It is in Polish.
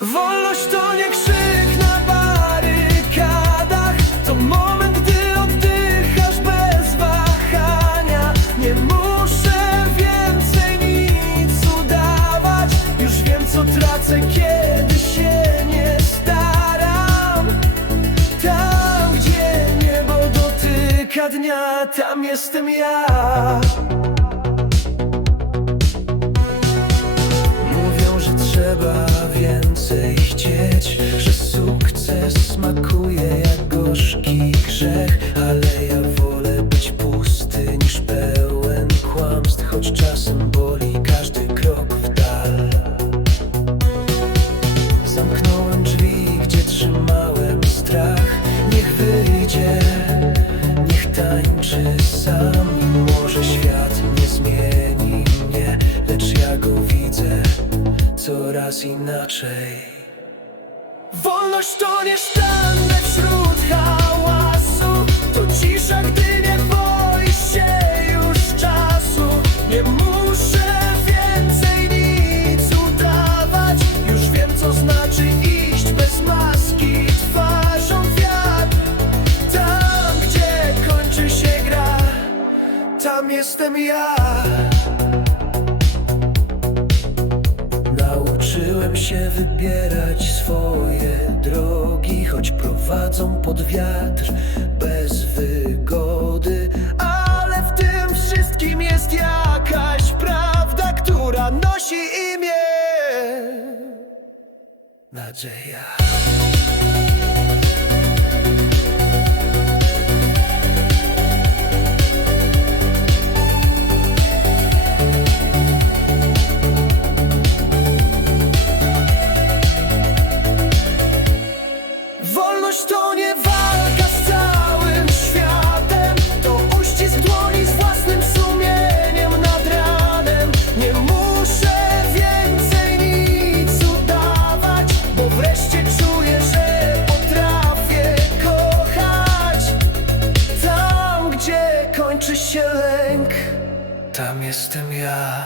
Wolność to nie krzyk na barykadach. To moment, gdy oddychasz bez wahania. Nie muszę więcej nic udawać. Już wiem co tracę, kiedy się nie staram. Tam, gdzie niebo dotyka dnia Tam jestem ja Choć czasem boli każdy krok w dal. Zamknąłem drzwi, gdzie trzymałem strach. Niech wyjdzie, niech tańczy sam. Może świat nie zmieni mnie Lecz ja go widzę coraz inaczej. Wolność to nie wśród hałasu jestem ja Nauczyłem się wybierać swoje drogi, choć prowadzą pod wiatr bez wygody. Ale w tym wszystkim jest jakaś prawda, która nosi imię nadzieja. Się lęk. Tam jestem ja